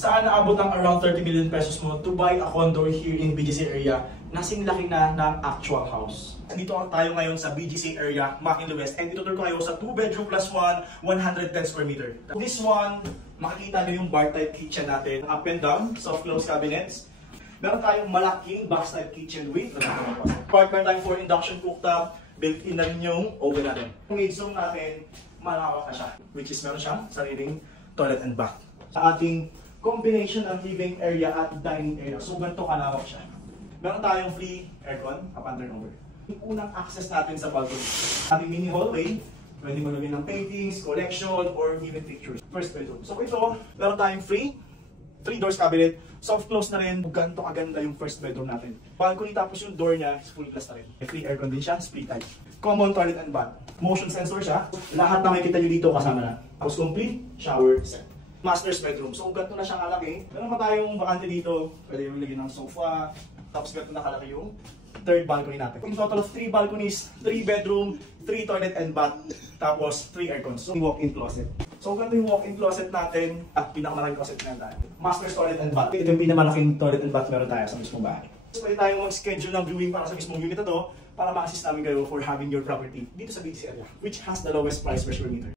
Saan naabot ng around 30 million pesos mo to buy a condo here in BGC area na laki na ng actual house. Dito tayo ngayon sa BGC area, Makinlo West, and itutur ko kayo sa 2-bedroom plus 1, 110 square meter. This one, makikita nyo yung bar type kitchen natin, up and down, soft close cabinets. Meron tayong malaking box type kitchen with partner tayong for induction cooktop, built-in na rin yung oven natin. Yung maid's room natin, malawak na siya, which is meron siyang sariling toilet and bath. Sa ating combination ng living area at dining area, so ganito kalawak siya. Meron tayong free aircon upon turnover. Yung unang access natin sa balcony, ating mini hallway, pwede mo lagyan ng paintings, collection, or even pictures. First bedroom. So ito, meron tayong free 3 doors cabinet, soft close na rin, ganito kaganda yung first bedroom natin. Balcony tapos yung door niya, full glass na rin. Free aircon din siya, split type. Common toilet and bath. Motion sensor siya, lahat na makikita nyo dito kasama na. Tapos complete shower set. Master's bedroom. So ganito na siya kalaki. Meron pa tayong bakante dito, pwede yung lagyan ng sofa, tapos ganito na kalaki yung third balcony natin. In total of 3 balconies, 3 bedroom, 3 toilet and bath, tapos 3 aircon. So walk-in closet. So ganito yung walk-in closet natin at pinakamalaking closet na tayo. Master's toilet and bath. Ito yung pinamalaking toilet and bath meron tayo sa mismong bahay. So pwede tayong mag-schedule ng viewing para sa mismong unit na to para ma-assist namin kayo for having your property dito sa BGC area, which has the lowest price per square meter.